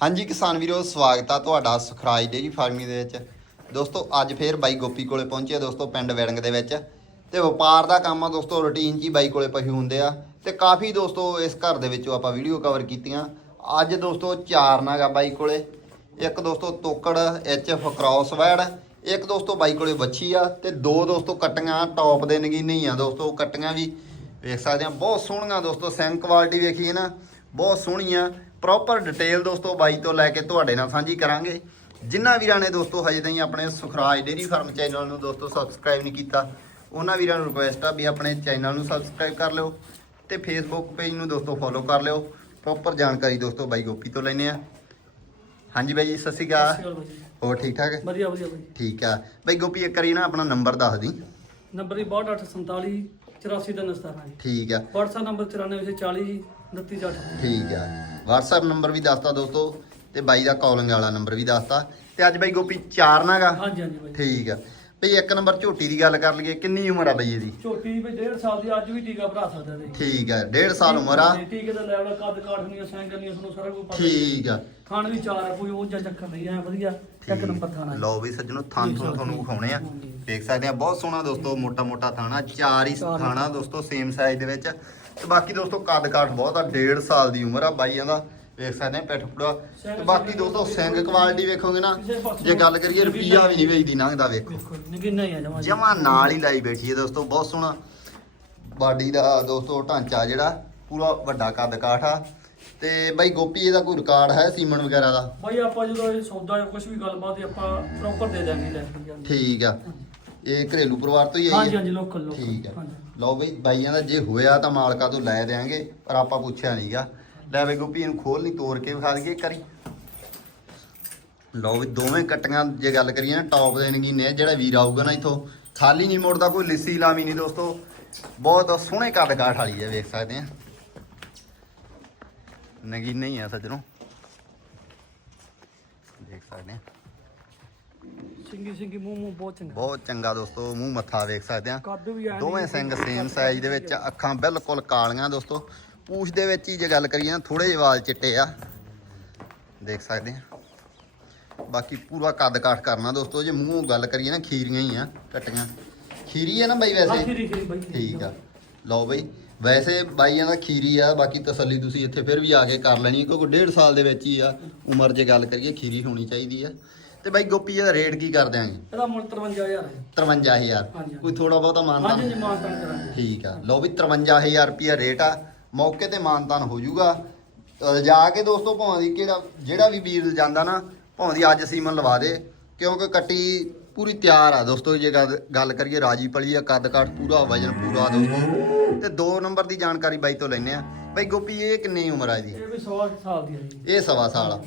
ਹਾਂਜੀ ਕਿਸਾਨ ਵੀਰੋ, ਸਵਾਗਤ ਆ ਤੁਹਾਡਾ ਸੁਖਰਾਜ ਡੇਰੀ ਫਾਰਮਿੰਗ ਦੇ ਵਿੱਚ। ਦੋਸਤੋ, ਅੱਜ ਫੇਰ ਬਾਈ ਗੋਪੀ ਕੋਲੇ ਪਹੁੰਚੇ ਦੋਸਤੋ ਪਿੰਡ ਵੈੜੰਗ ਦੇ ਵਿੱਚ। ਤੇ ਵਪਾਰ ਦਾ ਕੰਮ ਆ ਦੋਸਤੋ ਰੁਟੀਨ 'ਚ ਹੀ ਬਾਈ ਕੋਲੇ ਪਸ਼ੂ ਹੁੰਦੇ ਆ। ਤੇ ਕਾਫੀ ਦੋਸਤੋ, ਇਸ ਘਰ ਦੇ ਵਿੱਚੋਂ ਆਪਾਂ ਵੀਡੀਓ ਕਵਰ ਕੀਤੀਆਂ। ਅੱਜ ਦੋਸਤੋ ਚਾਰ ਨਾਗਾ ਬਾਈ ਕੋਲੇ। ਇੱਕ ਦੋਸਤੋ ਤੋਕੜ ਐਚਐਫ ਕ੍ਰਾਸ ਵੈੜ, ਇੱਕ ਦੋਸਤੋ ਬਾਈ ਕੋਲੇ ਵੱਛੀ ਆ। ਤੇ ਦੋ ਦੋਸਤੋ ਕੱਟੀਆਂ ਟੌਪ ਦੇ ਨਗੀਨੇ ਹੀ ਆ ਦੋਸਤੋ ਕੱਟੀਆਂ ਵੀ ਵੇਖ ਸਕਦੇ ਆ। ਬਹੁਤ ਸੋਹਣੀਆਂ ਦੋਸਤੋ ਸੈਂਕ ਕੁਆਲਿਟੀ ਵੇਖੀ ਹੈ ਨਾ, ਬਹੁਤ ਸੋਹਣੀਆਂ। ਪ੍ਰੋਪਰ ਡਿਟੇਲ ਦੋਸਤੋ ਬਾਈ ਤੋਂ ਲੈ ਕੇ ਤੁਹਾਡੇ ਨਾਲ ਸਾਂਝੀ ਕਰਾਂਗੇ। ਜਿਨ੍ਹਾਂ ਵੀਰਾਂ ਨੇ ਦੋਸਤੋ ਹਜੇ ਤਾਈਂ ਆਪਣੇ ਸੁਖਰਾਜ ਡੇਰੀ ਫਾਰਮ ਚੈਨਲ ਨੂੰ ਦੋਸਤੋ ਸਬਸਕ੍ਰਾਈਬ ਨਹੀਂ ਕੀਤਾ ਉਹਨਾਂ ਵੀਰਾਂ ਨੂੰ ਰਿਕੁਐਸਟ ਆ ਵੀ ਆਪਣੇ ਚੈਨਲ ਨੂੰ ਸਬਸਕ੍ਰਾਈਬ ਕਰ ਲਿਓ ਤੇ ਫੇਸਬੁੱਕ ਪੇਜ ਨੂੰ ਦੋਸਤੋ ਫੋਲੋ ਕਰ ਲਿਓ। ਪ੍ਰੋਪਰ ਜਾਣਕਾਰੀ ਦੋਸਤੋ ਬਾਈ ਗੋਪੀ ਤੋਂ ਲੈਨੇ ਆ। ਹਾਂਜੀ ਬਾਈ ਜੀ ਸਤਿ ਸ਼੍ਰੀ ਅਕਾਲ। ਹੋਰ ਠੀਕ ਠਾਕ ਵਧੀਆ ਵਧੀਆ ਬਾਈ ਠੀਕ ਆ। ਬਾਈ ਗੋਪੀ ਇੱਕ ਵਾਰੀ ਨਾ ਆਪਣਾ ਨੰਬਰ ਦੱਸ ਦੀ। ਨੰਬਰ ਹੀ 6247 84 ਦਾ ਜੀ ਠੀਕ ਆ। WhatsApp ਨੰਬਰ 9440 ਜੀ 2968 ਠੀਕ ਆ। WhatsApp ਨੰਬਰ ਵੀ ਦੱਸਤਾ ਦੋਸਤੋ ਤੇ ਬਾਈ ਦਾ ਕਾਲਿੰਗ ਵਾਲਾ ਨੰਬਰ ਵੀ ਦੱਸਤਾ। ਤੇ ਅੱਜ ਬਾਈ ਗੋਪੀ ਚਾਰ ਨਾਗਾ ਹਾਂਜੀ ਹਾਂਜੀ ਬਾਈ। ਠੀਕ ਆ। ਬਈ ਇੱਕ ਨੰਬਰ ਝੋਟੀ ਦੀ ਗੱਲ ਕਰ ਲਈਏ ਕਿੰਨੀ ਉਮਰ ਆ ਬਈ ਇਹਦੀ? ਛੋਟੀ ਵੀ 1.5 ਸਾਲ ਦੀ ਅੱਜ ਵੀ ਟੀਕਾ ਭਰਾ ਸਕਦਾ ਜੀ ਠੀਕ ਆ 1.5 ਸਾਲ ਉਮਰ ਆ। ਟੀਕੇ ਦਾ ਲੈਵਲ ਕੱਦ ਕਾਠ ਨਹੀਂ ਸੈਂਕ ਨਹੀਂ ਉਸਨੂੰ ਸਾਰਾ ਕੁਝ ਪਤਾ ਠੀਕ ਆ। ਖਾਣ ਵੀ ਚਾਰ ਆ ਕੋਈ ਉਹ ਜਾਂ ਚੱਕਰ ਨਹੀਂ ਆ ਵਧੀਆ। ਇੱਕ ਨੰਬਰ ਖਾਣਾ ਜੀ। ਲਓ ਵੀ ਸੱਜਣੋ ਥਾਂ ਤੁਹਾਨੂੰ ਤੁਹਾਨੂੰ ਵਿਖਾਉਣੇ ਆ। ਦੇਖ ਸਕਦੇ ਆ ਬਹੁਤ ਸੋਹਣਾ ਦੋਸਤੋ ਮੋਟਾ ਮੋਟਾ ਥਾਣਾ ਚਾਰ ਹੀ। ਥਾਣਾ ਦੋਸਤੋ ਸੇਮ ਸਾਈਜ਼ ਦੇ ਵਿੱਚ। ਤੇ ਬਾਕੀ ਦੋਸਤੋ ਕੱਦ ਕਾਠ ਬਹੁਤ ਆ 1.5 ਸਾਲ ਦੀ ਉਮਰ ਆ ਬਾਈਆਂ ਦਾ। ਵੇਖ ਸਕਦੇ ਆ ਪਿੱਠ ਪੂੜਾ ਤੇ ਬਾਕੀ ਦੋਸਤੋ ਸਿੰਗ ਕੁਆਲਿਟੀ ਵੇਖੋਗੇ ਨਾ ਜੇ ਗੱਲ ਕਰੀਏ ਰੁਪਈਆ ਵੀ ਨਹੀਂ ਵੇਚਦੀ ਲੰਘਦਾ ਵੇਖੋ। ਵੇਖੋ ਨਗਿਨਾ ਹੀ ਆ ਜਮਾ ਨਾਲ ਹੀ ਲਾਈ ਬੈਠੀ ਹੈ ਦੋਸਤੋ ਬਹੁਤ ਸੋਹਣਾ। ਬਾਡੀ ਦਾ ਦੋਸਤੋ ਢਾਂਚਾ ਜਿਹੜਾ ਪੂਰਾ ਵੱਡਾ ਕੱਦ ਕਾਠ। ਆ ਤੇ ਬਾਈ ਗੋਪੀ ਇਹਦਾ ਕੋਈ ਰਿਕਾਰਡ ਹੈ ਸੀਮਨ ਵਗੈਰਾ ਦਾ? ਬਾਈ ਆਪਾਂ ਜਦੋਂ ਇਹ ਸੌਦਾ ਕੁਝ ਵੀ ਗੱਲਬਾਤ ਹੈ ਆਪਾਂ ਪ੍ਰੋਪਰ ਦੇ ਦਾਂਗੇ ਲੈ ਠੀਕ ਆ। ਇਹ ਘਰੇਲੂ ਪਰਿਵਾਰ ਤੋਂ ਹੀ ਹਾਂਜੀ ਆਈ ਹੈ? ਹਾਂਜੀ ਲੋਕਲ ਲੋਕਲ ਠੀਕ ਆ। ਹਾਂਜੀ। ਲਓ ਬਈ ਬਾਈਆਂ ਦਾ ਜੇ ਹੋਇਆ ਤਾਂ ਮਾਲਕਾਂ ਤੋਂ ਲੈ ਦੇਾਂਗੇ ਪਰ ਆਪਾਂ ਪੁੱਛਿਆ ਨਹੀਂਗਾ ਲੈ ਬਈ ਗੋਪੀ ਇਹਨੂੰ ਖੋਲ ਨਹੀਂ ਤੋੜ ਕੇ ਵਿਖਾ ਦਈਏ ਕਰੀ ਲਓ ਵੀ ਦੋਵੇਂ ਕੱਟੀਆਂ ਜੇ ਗੱਲ ਕਰੀਏ ਨਾ ਟੌਪ ਦੇ ਨਗੀਨੇ ਜਿਹੜਾ ਵੀਰ ਆਊਗਾ ਨਾ ਇਥੋਂ ਖਾਲੀ ਨਹੀਂ ਮੁੜਦਾ ਕੋਈ ਲਿੱਸੀ ਲਾਮੀ ਨਹੀਂ ਦੋਸਤੋ। ਬਹੁਤ ਸੋਹਣੇ ਕੱਦ ਕਾਠ ਵਾਲੀ ਹੈ ਵੇਖ ਸਕਦੇ ਆ। ਨਗੀਨੇ ਹੀ ਆ ਸੱਜਣੋ। ਦੇਖ ਸਕਦੇ ਆ। ਸਿੰਗੀ ਸਿੰਗੀ ਮੂੰਹ ਮੂੰਹ ਬਹੁਤ ਚੰਗਾ। ਬਹੁਤ ਚੰਗਾ ਦੋਸਤੋ ਮੂੰਹ ਮੱਥਾ ਵੇਖ ਸਕਦੇ ਆ। ਕੱਦ ਵੀ ਆ ਦੋਵੇਂ ਸਿੰਘ ਸੇਮ ਸਾਈਜ਼ ਦੇ ਵਿੱਚ ਅੱਖਾਂ ਬਿਲਕੁਲ ਕਾਲੀਆਂ ਦੋਸਤੋ। ਪੂਛ ਦੇ ਵਿੱਚ ਹੀ ਜੇ ਗੱਲ ਕਰੀਏ ਨਾ ਥੋੜੇ ਜਿਹੇ ਵਾਲ ਚਿੱਟੇ ਆ। ਦੇਖ ਸਕਦੇ ਆ। ਬਾਕੀ ਪੂਰਾ ਕੱਦ ਕਾਠ ਕਰਨਾ ਦੋਸਤੋ ਜੇ ਮੂੰਹੋਂ ਗੱਲ ਕਰੀਏ ਨਾ ਖੀਰੀਆਂ ਹੀ ਆ ਕੱਟੀਆਂ ਖੀਰੀ ਆ ਨਾ ਬਾਈ ਵੈਸੇ? ਖੀਰੀ ਖੀਰੀ ਬਾਈ ਠੀਕ ਆ। ਲਓ ਬਈ ਵੈਸੇ ਬਾਈਆਂ ਦਾ ਖੀਰੀ ਆ ਬਾਕੀ ਤਸੱਲੀ ਤੁਸੀਂ ਇੱਥੇ ਫਿਰ ਵੀ ਆ ਕੇ ਕਰ ਲੈਣੀ ਕਿਉਂਕਿ ਡੇਢ ਸਾਲ ਦੇ ਵਿੱਚ ਹੀ ਆ ਉਮਰ ਜੇ ਗੱਲ ਕਰੀਏ ਖੀਰੀ ਹੋਣੀ ਚਾਹੀਦੀ ਆ। ਤੇ ਬਾਈ ਗੋਪੀ ਦਾ ਰੇਟ ਕੀ ਕਰ ਦਿਆਂਗੇ ਇਹਦਾ ਮੁੱਲ 53000 ਹੈ 53000 ਹਾਂਜੀ। ਕੋਈ ਥੋੜਾ ਬਹੁਤਾ ਮਾਨਤਾ ਹਾਂਜੀ ਜੀ ਮਾਨਤਾਨ ਕਰਾਂਗੇ। ਠੀਕ ਆ। ਲਓ ਵੀ 53000 ਰੁਪਿਆ ਰੇਟ ਆ। ਮੌਕੇ ਤੇ ਮਾਨਤਾਨ ਹੋ ਜਾਊਗਾ। ਲਿਜਾ ਕੇ ਦੋਸਤੋ ਭਾਵੇਂ ਦੀ ਕਿਹੜਾ ਜਿਹੜਾ ਵੀ ਵੀਰ ਜਾਂਦਾ ਨਾ ਭਾਵੇਂ ਦੀ ਅੱਜ ਸੀਮਨ ਲਵਾ ਦੇ। ਕਿਉਂਕਿ ਕੱਟੀ ਪੂਰੀ ਤਿਆਰ ਆ ਦੋਸਤੋ ਜੇ ਗੱਲ ਕਰੀਏ ਰਾਜੀ ਪਲੀ ਆ ਕੱਦ ਕਾਠ ਪੂਰਾ ਵਜਨ ਪੂਰਾ ਦੋਸਤੋ। ਤੇ 2 ਨੰਬਰ ਦੀ ਜਾਣਕਾਰੀ ਬਾਈ ਤੋਂ ਲੈਨੇ ਆ। ਬਾਈ ਗੋਪੀ ਇਹ ਕਿੰਨੀ ਉਮਰ ਆ ਇਹਦੀ? ਇਹ ਵੀ 100 ਸਾਲ ਦੀ ਹੈ ਜੀ। ਇਹ ਸਵਾ ਸਾਲ ਆ।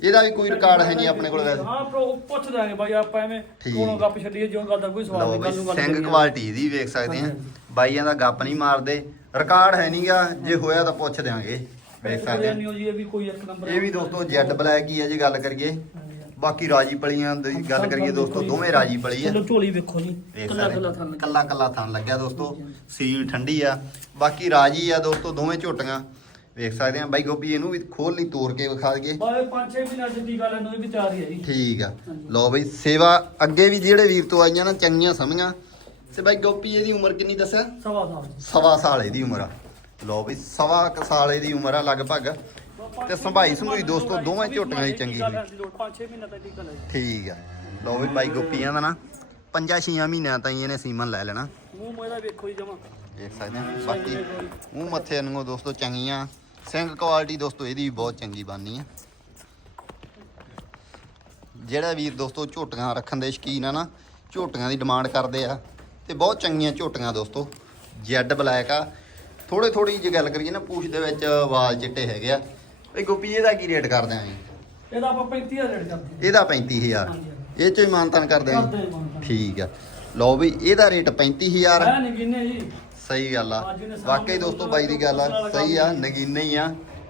ਇਹਦਾ ਵੀ ਕੋਈ ਰਿਕਾਰਡ ਹੈ ਨਹੀਂ ਆਪਣੇ ਕੋਲ ਵੈਸੇ? ਹਾਂ ਪ੍ਰੋ ਪੁੱਛ ਦਾਂਗੇ ਬਾਈ ਆਪਾਂ ਐਵੇਂ। ਕੋਲੋਂ ਗੱਪ ਛੱਡੀਏ ਜੋ ਗੱਲ ਦਾ ਕੋਈ ਸਵਾਲ ਨਹੀਂ ਗੱਲ ਨੂੰ ਗੱਲ ਸਿੰਘ। ਕੁਆਲਿਟੀ ਦੀ ਵੇਖ ਸਕਦੇ ਆ। ਬਾਈਆਂ ਦਾ ਗੱਪ ਨਹੀਂ ਮਾਰਦੇ। ਰਿਕਾਰਡ ਹੈ ਨਹੀਂਗਾ ਜੇ ਹੋਇਆ ਤਾਂ ਪੁੱਛ ਦਿਆਂਗੇ। ਵੇਖ ਸਕਦੇ ਆ ਹੋ ਜੀ ਇਹ ਵੀ ਕੋਈ ਇੱਕ ਨੰਬਰ ਇਹ ਵੀ ਦੋਸਤੋ ਜੈਡ ਬਲੈਕ ਹੀ ਹੈ ਜੇ ਗੱਲ ਕਰੀਏ। ਬਾਕੀ ਰਾਜੀ ਪਲੀਆਂ ਦੀ ਗੱਲ ਕਰੀਏ ਦੋਸਤੋ ਦੋਵੇਂ ਰਾਜੀ ਪਲੀ ਆ। ਚਲੋ ਝੋਲੀ ਵੇਖੋ ਜੀ। ਕੱਲਾ ਕੱਲਾ ਸਕਦੇ ਥਣ ਕੱਲਾ ਕੱਲਾ ਥਣ ਲੱਗਿਆ ਦੋਸਤੋ ਸੀਲ ਠੰਡੀ ਆ। ਬਾਕੀ ਰਾਜੀ ਆ ਦੋਸਤੋ ਦੋਵੇਂ ਝੋਟੀਆਂ। ਵੇਖ ਸਕਦੇ ਆ ਬਾਈ ਗੋਪੀ ਇਹਨੂੰ ਵੀ ਖੋਲ ਨਹੀਂ ਤੋੜ ਕੇ ਵਿਖਾ ਦਈਏ। ਬਾਏ 5-6 ਮਹੀਨੇ ਦੀ ਗੱਲ ਇਹਨੂੰ ਵੀ ਤਿਆਰ ਹੀ ਹੈ ਜੀ। ਠੀਕ ਆ। ਲਓ ਬਈ ਸੇਵਾ ਅੱਗੇ ਵੀ ਜਿਹੜੇ ਵੀਰ ਤੋਂ ਆਈਆਂ ਨਾ ਚੰਗੀਆਂ ਸਮਝਾਂ। ਤੇ ਬਾਈ ਗੋਪੀ ਇਹਦੀ ਉਮਰ ਕਿੰਨੀ ਦੱਸਿਆ ਸਵਾ ਸਾਲ। ਸਵਾ ਸਾਲ ਇਹਦੀ ਉਮਰ ਆ। ਲਓ ਬਈ ਸਵਾ ਕੁ ਸਾਲ ਇਹਦੀ ਉਮਰ ਆ ਲਗਭਗ। ਤੇ ਸੰਭਾਈ ਸੰਭੂਈ ਦੋਸਤੋ ਦੋਵਾਂ ਝੋਟੀਆਂ ਦੀ ਚੰਗੀ ਹੋਈ। 5-6 ਮਹੀਨੇ ਤੱਕ ਦੀ ਗੱਲ ਹੈ ਠੀਕ ਆ। ਲਓ ਵੀ ਬਾਈ ਗੋਪੀਆਂ ਦਾ ਨਾ ਪੰਜਾਂ ਛੀਆਂ ਮਹੀਨਿਆਂ ਤਾਈਂ ਇਹਨੇ ਸੀਮਨ ਲੈ ਲੈਣਾ। ਮੂੰਹ ਮੋਇਦਾ ਵੇਖੋ ਜੀ ਜਮਾ। ਦੇਖ ਸਕਦੇ ਆ ਬਾਕੀ ਮੂੰਹ ਮੱਥੇ ਨੂੰ ਦੋਸਤੋ ਚੰਗੀਆਂ। ਸਿੰਘ ਕੁਆਲਿਟੀ ਦੋਸਤੋ ਇਹਦੀ ਵੀ ਬਹੁਤ ਚੰਗੀ ਬਾਨੀ ਆ। ਜਿਹੜਾ ਵੀਰ ਦੋਸਤੋ ਝੋਟੀਆਂ ਰੱਖਣ ਦੇ ਸ਼ਕੀਨ ਆ ਨਾ ਝੋਟੀਆਂ ਦੀ ਡਿਮਾਂਡ ਕਰਦੇ ਆ। ਤੇ ਬਹੁਤ ਚੰਗੀਆਂ ਝੋਟੀਆਂ ਦੋਸਤੋ ਜੈਡ ਬਲੈਕ ਆ। ਥੋੜੇ ਥੋੜੀ ਜੇ ਗੱਲ ਕਰੀਏ ਨਾ ਪੂਛ ਦੇ ਵਿੱਚ ਵਾਲ ਚਿੱਟੇ ਹੈਗੇ ਆ। ਇਹ ਗੋਪੀ ਇਹਦਾ ਕੀ ਰੇਟ ਕਰਦੇ ਆਂ ਇਹਦਾ ਆਪਾਂ 35000 ਰੇਟ ਕਰਦੇ ਇਹਦਾ 35000 ਇਹ ਚੋਂ ਹੀ ਮਾਨਤਨ ਕਰਦੇ ਆਂ। ਠੀਕ ਆ। ਲਓ ਵੀ ਇਹਦਾ ਰੇਟ 35000 ਹੈ ਨਹੀਂ ਕਿੰਨੇ ਜੀ। ਸਹੀ ਗੱਲ ਆ। ਵਾਕਈ ਦੋਸਤੋ ਬਾਈ ਦੀ ਗੱਲ ਆ ਸਹੀ ਆ ਨਗੀਨੇ ਹੀ ਆ।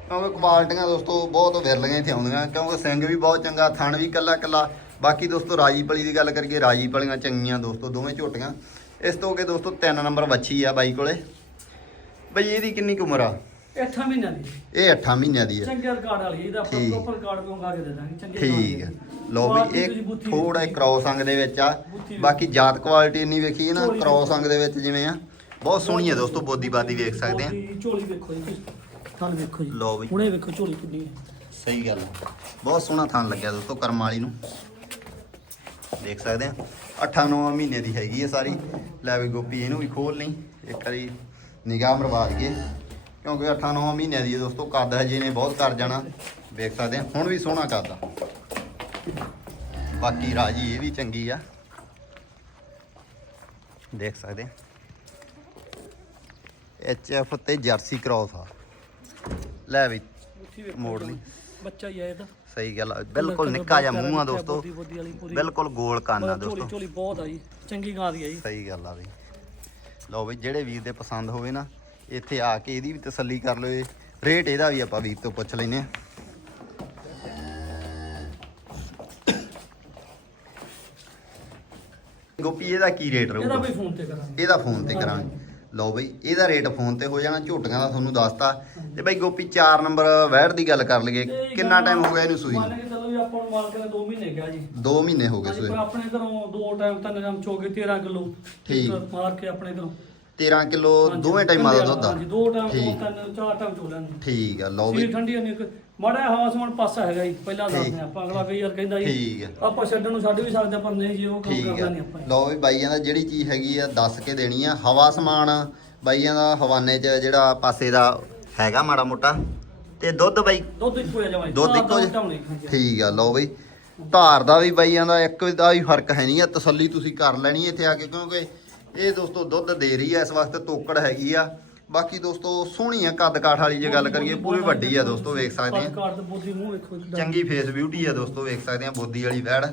ਕਿਉਂਕਿ ਕੁਆਲਟੀਆਂ ਦੋਸਤੋ ਬਹੁਤ ਵਿਰਲੀਆਂ ਇੱਥੇ ਆਉਂਦੀਆਂ। ਕਿਉਂਕਿ ਸਿੰਘ ਵੀ ਬਹੁਤ ਚੰਗਾ ਥਣ ਵੀ ਕੱਲਾ ਕੱਲਾ ਬਾਕੀ ਦੋਸਤੋ ਰਾਜੀ ਪਲੀ ਦੀ ਗੱਲ ਕਰੀਏ ਰਾਜੀ ਪਲੀਆਂ ਚੰਗੀਆਂ ਦੋਸਤੋ ਦੋਵੇਂ ਝੋਟੀਆਂ। ਇਸ ਤੋਂ ਅੱਗੇ ਦੋਸਤੋ ਤਿੰਨ ਨੰਬਰ ਵੱਛੀ ਆ ਬਾਈ ਕੋਲੇ। ਬਈ ਇਹਦੀ ਕਿੰਨੀ ਕੁ ਉਮਰ ਆ? ਇਹ 8 ਮਹੀਨਿਆਂ ਦੀ। ਇਹ 8 ਮਹੀਨਿਆਂ ਦੀ ਹੈ ਚੰਗੇ ਰਿਕਾਰਡ ਵਾਲੀ ਇਹਦਾ। ਪ੍ਰੋਪਰ ਰਿਕਾਰਡ ਮੰਗਾ ਕੇ ਦੇ ਦਾਂਗੇ? ਚੰਗੇ ਠੀਕ ਹੈ ਲੋ ਵੀ ਇਹ ਥੋੜਾ। ਕ੍ਰੋਸ ਅੰਗ ਦੇ ਵਿੱਚ ਆ। ਬਾਕੀ ਜਾਤ ਕੁਆਲਿਟੀ ਇੰਨੀ ਵੇਖੀ ਹੈ ਨਾ ਕ੍ਰੋਸ ਅੰਗ ਦੇ ਵਿੱਚ ਜਿਵੇਂ ਆ। ਬਹੁਤ ਸੋਹਣੀ ਹੈ ਦੋਸਤੋ ਬੋਦੀ ਬਾਦੀ ਵੇਖ ਸਕਦੇ ਆ। ਝੋਲੀ ਵੇਖੋ ਜੀ ਥਣ ਵੇਖੋ ਜੀ। ਲਓ ਬਈ। ਹੁਣੇ ਵੇਖੋ ਝੋਲੀ ਕਿੰਨੀ ਹੈ ਸਹੀ ਗੱਲ ਬਹੁਤ ਸੋਹਣਾ ਥਣ ਲੱਗਿਆ ਦੋਸਤੋ ਕਰਮ ਵਾਲੀ ਨੂੰ। ਦੇਖ ਸਕਦੇ ਆ। 8-9 ਮਹੀਨੇ ਦੀ ਹੈਗੀ ਹੈ ਸਾਰੀ। ਲੈ ਵੀ ਗੋਪੀ, ਇਹਨੂੰ ਵੀ ਖੋਲ ਲਈ। ਇੱਕ ਵਾਰੀ ਨਿਗਾਹ ਮਰਵਾ ਦਈਏ ਕਿਉਂਕਿ 8-9 ਮਹੀਨਿਆਂ ਦੀ ਹੈ ਦੋਸਤੋ ਕੱਦ ਹਜੇ ਨੇ ਬਹੁਤ ਕਰ ਜਾਣਾ ਦੇਖ ਸਕਦੇ ਆ। ਹੁਣ ਵੀ ਸੋਹਣਾ ਕਰਦਾ। ਬਾਕੀ ਰਾਜੀ ਇਹ ਵੀ ਚੰਗੀ ਆ। ਦੇਖ ਸਕਦੇ ਆ। ਐਚ ਐਫ ਤੇ ਜਰਸੀ ਕ੍ਰਾਸ ਆ। ਲੈ ਵੀ ਮੋੜ ਲਈ। ਬੱਚਾ ਹੀ ਹੈ ਇਹਦਾ। ਸਹੀ ਗੱਲ ਆ ਬਿਲਕੁਲ ਨਿੱਕਾ ਜਿਹਾ ਮੂੰਹ ਆ ਦੋਸਤੋ। ਬੋਦੀ ਬੋਦੀ ਵਾਲੀ ਪੂਰੀ। ਬਿਲਕੁਲ ਗੋਲ ਕੰਨ ਆ ਝੋਲੀ ਦੋਸਤੋ। ਝੋਲੀ ਬਹੁਤ ਆ ਜੀ ਚੰਗੀ ਗਾਂ ਦੀ ਆ ਜੀ। ਸਹੀ ਗੱਲ ਆ ਬਈ। ਲਓ ਬਈ ਜਿਹੜੇ ਵੀਰ ਦੇ ਪਸੰਦ ਹੋਵੇ ਨਾ ਇੱਥੇ ਆ ਕੇ ਇਹਦੀ ਵੀ ਤਸੱਲੀ ਕਰ ਲਓ ਇਹ। ਰੇਟ ਇਹਦਾ ਵੀ ਆਪਾਂ ਵੀਰ ਤੋਂ ਪੁੱਛ ਲੈਨੇ ਆ। ਗੋਪੀ ਇਹਦਾ ਕੀ ਰੇਟ ਇਹਦਾ ਰਹੂਗਾ? ਵੀ ਫੋਨ ਤੇ ਕਰਾਂਗੇ। ਇਹਦਾ ਫੋਨ ਤੇ ਕਰਾਂਗੇ। ਲਓ ਬਈ ਇਹਦਾ ਰੇਟ ਫੋਨ ਤੇ ਹੋ ਜਾਣਾ ਝੋਟੀਆਂ ਦਾ ਤੁਹਾਨੂੰ ਦੱਸਤਾ। ਤੇ ਬਈ ਗੋਪੀ 4 ਨੰਬਰ ਵੈੜ ਦੀ ਗੱਲ ਕਰ ਲਈਏ। ਕਿੰਨਾ ਟਾਈਮ ਹੋ ਗਿਆ ਇਹਨੂੰ ਸੂਈ ਮੰਨ ਕੇ ਚੱਲੋ ਵੀ ਆਪਾਂ ਨੂੰ ਮਾਲਕ ਨੇ 2 ਮਹੀਨੇ ਕਿਹਾ ਜੀ। 2 ਮਹੀਨੇ ਹੋ ਗਏ ਸੂਈ ਪਰ ਆਪਣੇ ਘਰੋਂ ਦੋ ਟਾਈਮ ਤਿੰਨ ਟਾਈਮ ਚੋਗੇ 13 ਕਿਲੋ। ਠੀਕ। ਮਾਰ ਕੇ ਆਪਣੇ ਘਰੋਂ। 13 ਕਿਲੋ ਹਾਂਜੀ, ਦੋਵੇਂ ਟਾਈਮਾਂ ਦਾ ਦੁੱਧ ਆ ਹਾਂਜੀ ਦੋ ਟਾਈਮ ਠੀਕ। ਦੋ ਤਿੰਨ ਚਾਰ ਟਾਈਮ ਚੋ ਲੈਣ ਠੀਕ ਆ ਲਓ ਬਈ। ਠੰਡੀ ਨਹੀਂ ਮਾੜਾ ਪਾਸਾ ਹੈਗਾ ਜੀ ਪਹਿਲਾਂ। ਦੱਸਦੇ ਆਪਾਂ ਅਗਲਾ ਕਈ ਵਾਰ ਕਹਿੰਦਾ ਜੀ ਆਪਾਂ ਛੱਡਣ ਨੂੰ ਛੱਡ ਵੀ ਸਕਦੇ ਪਰ ਨਹੀਂ ਜੀ ਉਹ ਕੰਮ ਕਰਦਾ ਨਹੀਂ ਆਪਾਂ। ਲਓ ਵੀ ਬਾਈਆਂ ਦਾ ਜਿਹੜੀ ਚੀਜ਼ ਹੈਗੀ ਆ ਦੱਸ ਕੇ ਦੇਣੀ ਆ। ਹਵਾ ਸਮਾਨ ਬਾਈਆਂ ਦਾ ਹਵਾਨੇ 'ਚ ਜਿਹੜਾ ਪਾਸੇ ਦਾ ਹੈਗਾ ਮਾੜਾ ਮੋਟਾ। ਤੇ ਦੁੱਧ ਬਾਈ? ਦੁੱਧ ਇੱਕੋ ਜਿਹਾ ਜਮਾਈ ਦੁੱਧ ਇੱਕੋ ਜਿਹਾ? ਠੀਕ ਆ ਲਓ ਬਈ। ਧਾਰ ਦਾ ਵੀ ਬਾਈਆਂ ਦਾ ਇੱਕ ਦਾ ਵੀ ਫ਼ਰਕ ਹੈ ਨਹੀਂ ਆ ਤਸੱਲੀ ਤੁਸੀਂ ਕਰ ਲੈਣੀ ਇੱਥੇ ਆ ਕੇ ਕਿਉਂਕਿ ਇਹ ਦੋਸਤੋ ਦੁੱਧ ਦੇ ਰਹੀ ਆ ਇਸ ਵਕਤ ਤੋਕੜ ਹੈਗੀ ਆ। ਬਾਕੀ ਦੋਸਤੋ ਸੋਹਣੀ ਆ ਕੱਦ ਕਾਠ ਵਾਲੀ ਜੇ ਗੱਲ ਕਰੀਏ ਪੂਰੀ ਵੱਡੀ ਆ ਦੋਸਤੋ ਵੇਖ ਸਕਦੇ ਆ। ਚੰਗੀ ਫੇਸ ਬਿਊਟੀ ਆ ਦੋਸਤੋ ਵੇਖ ਸਕਦੇ ਆ ਬੋਦੀ ਵਾਲੀ ਵੈੜ।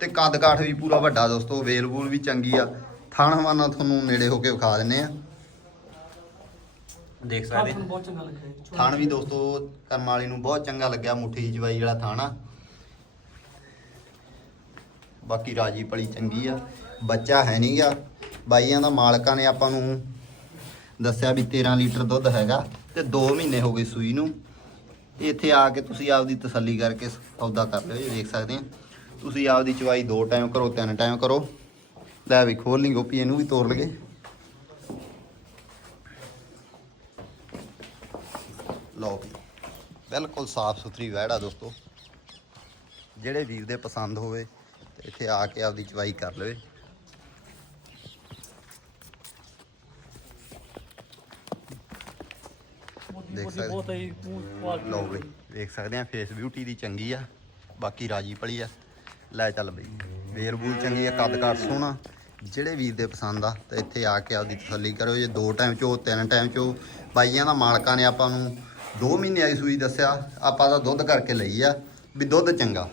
ਤੇ ਕੱਦ ਕਾਠ ਵੀ ਪੂਰਾ ਵੱਡਾ ਦੋਸਤੋ ਵੇਲ ਵੂਲ ਵੀ ਚੰਗੀ ਆ। ਥਣ ਹਵਾਨਾ ਤੁਹਾਨੂੰ ਨੇੜੇ ਹੋ ਕੇ ਵਿਖਾ ਦਿੰਨੇ ਆ। ਦੇਖ ਸਕਦੇ। ਆਪਾਂ ਆ। ਨੂੰ ਬਹੁਤ ਚੰਗਾ ਲੱਗਿਆ ਜੀ। ਥਣ ਵੀ ਦੋਸਤੋ ਕਰਮ ਵਾਲੀ ਨੂੰ ਬਹੁਤ ਚੰਗਾ ਲੱਗਿਆ ਮੁੱਠੀ ਜਵਾਈ ਜਿਹੜਾ ਥਣ। ਆ ਬਾਕੀ ਰਾਜੀ ਪਲੀ ਚੰਗੀ ਆ ਬੱਚਾ ਹੈ ਨਹੀਂਗਾ ਬਾਈਆਂ ਦਾ ਮਾਲਕਾਂ ਨੇ ਆਪਾਂ ਨੂੰ ਦੱਸਿਆ ਵੀ 13 ਲੀਟਰ ਦੁੱਧ ਹੈਗਾ ਤੇ 2 ਮਹੀਨੇ ਹੋ ਗਏ ਸੂਈ ਨੂੰ। ਇੱਥੇ ਆ ਕੇ ਤੁਸੀਂ ਆਪਦੀ ਤਸੱਲੀ ਕਰਕੇ ਸੌਦਾ ਕਰ ਲਿਓ ਜੀ ਦੇਖ ਸਕਦੇ ਆ। ਤੁਸੀਂ ਆਪਦੀ ਚਵਾਈ ਦੋ ਟਾਈਮ ਕਰੋ ਤਿੰਨ ਟਾਈਮ ਕਰੋ। ਲੈ ਵੀ ਖੋਲ ਲਈ ਗੋਪੀ ਇਹਨੂੰ ਵੀ ਤੋੜ ਲਗੇ ਲਓ ਵੀ ਬਿਲਕੁਲ ਸਾਫ਼ ਸੁਥਰੀ ਵਹਿੜਾ ਦੋਸਤੋ। ਜਿਹੜੇ ਵੀਰ ਦੇ ਪਸੰਦ ਹੋਵੇ ਇੱਥੇ ਆ ਕੇ ਆਪਦੀ ਚਵਾਈ ਕਰ ਲਵੇ। ਦੇਖ ਸਕਦੇ। ਲਓ ਬਈ ਵੇਖ ਸਕਦੇ ਆ ਫੇਸ ਬਿਊਟੀ ਦੀ ਚੰਗੀ ਆ ਬਾਕੀ ਰਾਜੀ ਪਲੀ ਆ। ਲੈ ਚੱਲ ਬਈ ਵੇਲ ਬੂਲ ਚੰਗੀ ਆ ਕੱਦ ਕਾਠ ਸੋਹਣਾ। ਜਿਹੜੇ ਵੀਰ ਦੇ ਪਸੰਦ ਆ ਤੇ ਇੱਥੇ ਆ ਕੇ ਆਪਦੀ ਤਸੱਲੀ ਕਰੋ ਜੇ ਦੋ ਟਾਈਮ ਚੋ ਤਿੰਨ ਟਾਈਮ ਚੋ ਬਾਈਆਂ ਦਾ ਮਾਲਕਾਂ ਨੇ ਆਪਾਂ ਨੂੰ 2 ਮਹੀਨੇ ਆਈ ਸੂਈ ਦੱਸਿਆ ਆਪਾਂ ਦਾ ਦੁੱਧ ਕਰਕੇ ਲਈ ਆ ਵੀ ਦੁੱਧ ਚੰਗਾ।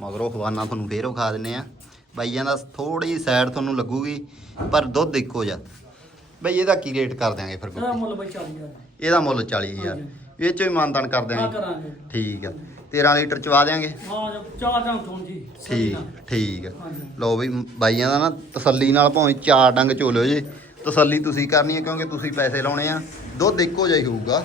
ਮਗਰੋਂ ਖਵਾਨਾ ਤੁਹਾਨੂੰ ਫੇਰ ਵਿਖਾ ਦਿੰਨੇ ਆ। ਬਾਈਆਂ ਦਾ ਥੋੜੀ ਸਾਈਡ ਤੁਹਾਨੂੰ ਲੱਗੂਗੀ ਪਰ ਦੁੱਧ ਇੱਕੋ ਜਿਹਾ। ਬਈ ਇਹਦਾ ਕੀ ਰੇਟ ਕਰ ਦਿਆਂਗੇ ਫਿਰ ਇਹਦਾ? ਮੁੱਲ ਬਈ 40000 ਇਹਦਾ ਮੁੱਲ 40000 ਇਹ ਚੋਂ ਹੀ ਮਾਨਦਾਨ ਕਰ ਦਿਆਂਗੇ। ਕਰਾਂਗੇ। ਠੀਕ ਆ। 13 ਲੀਟਰ ਚਵਾ ਦਿਆਂਗੇ। ਹਾਂ ਚਾਰ ਟਾਈਮ ਚੋਣ ਜੀ। ਠੀਕ। ਠੀਕ। ਲਓ ਬਈ ਬਾਈਆਂ ਦਾ ਨਾ ਤਸੱਲੀ ਨਾਲ ਭਾਵੇਂ ਚਾਰ ਡੰਗ ਝੋਲਿਓ ਜੇ। ਤਸੱਲੀ ਤੁਸੀਂ ਕਰਨੀ ਹੈ ਕਿਉਂਕਿ ਤੁਸੀਂ ਪੈਸੇ ਲਾਉਣੇ ਆ। ਦੁੱਧ ਇੱਕੋ ਜਿਹਾ ਹੀ ਹੋਊਗਾ।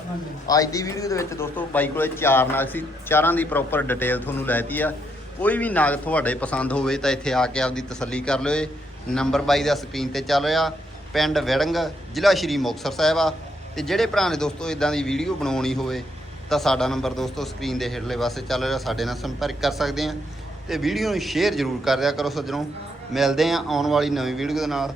ਅੱਜ ਦੀ ਵੀਡੀਓ ਦੇ ਵਿੱਚ ਦੋਸਤੋ ਬਾਈ ਕੋਲੇ ਚਾਰ ਨਾਗ ਸੀ। ਚਾਰਾਂ ਦੀ ਪ੍ਰੋਪਰ ਡਿਟੇਲ ਤੁਹਾਨੂੰ ਲੈਤੀ ਆ। ਕੋਈ ਵੀ ਨਾਗ ਤੁਹਾਡੇ ਪਸੰਦ ਹੋਵੇ ਤਾਂ ਇੱਥੇ ਆ ਕੇ ਆਪਦੀ ਤਸੱਲੀ ਕਰ ਲਿਓ ਨੰਬਰ ਬਾਈ ਦਾ ਸਕਰੀਨ ਤੇ ਚੱਲ ਰਿਹਾ। ਪਿੰਡ ਵਿੜੰਗ ਜ਼ਿਲ੍ਹਾ ਸ਼੍ਰੀ ਮੁਕਤਸਰ ਸਾਹਿਬ ਆ। ਤੇ ਜਿਹੜੇ ਭਰਾ ਨੇ ਦੋਸਤੋ ਇਦਾਂ ਦੀ ਵੀਡੀਓ ਬਣਾਉਣੀ ਹੋਵੇ ਤਾਂ ਸਾਡਾ ਨੰਬਰ ਦੋਸਤੋ ਸਕਰੀਨ ਦੇ ਹੇਠਲੇ ਪਾਸੇ ਚੱਲ ਰਿਹਾ। ਸਾਡੇ ਨਾਲ ਸੰਪਰਕ ਕਰ ਸਕਦੇ ਆ। ਤੇ ਵੀਡੀਓ ਨੂੰ ਸ਼ੇਅਰ ਜ਼ਰੂਰ ਕਰ ਦਿਆ ਕਰੋ ਸੱਜਣੋ। ਮਿਲਦੇ ਆ ਆਉਣ ਵਾਲੀ ਨਵੀਂ ਵੀਡੀਓ ਦੇ ਨਾਲ।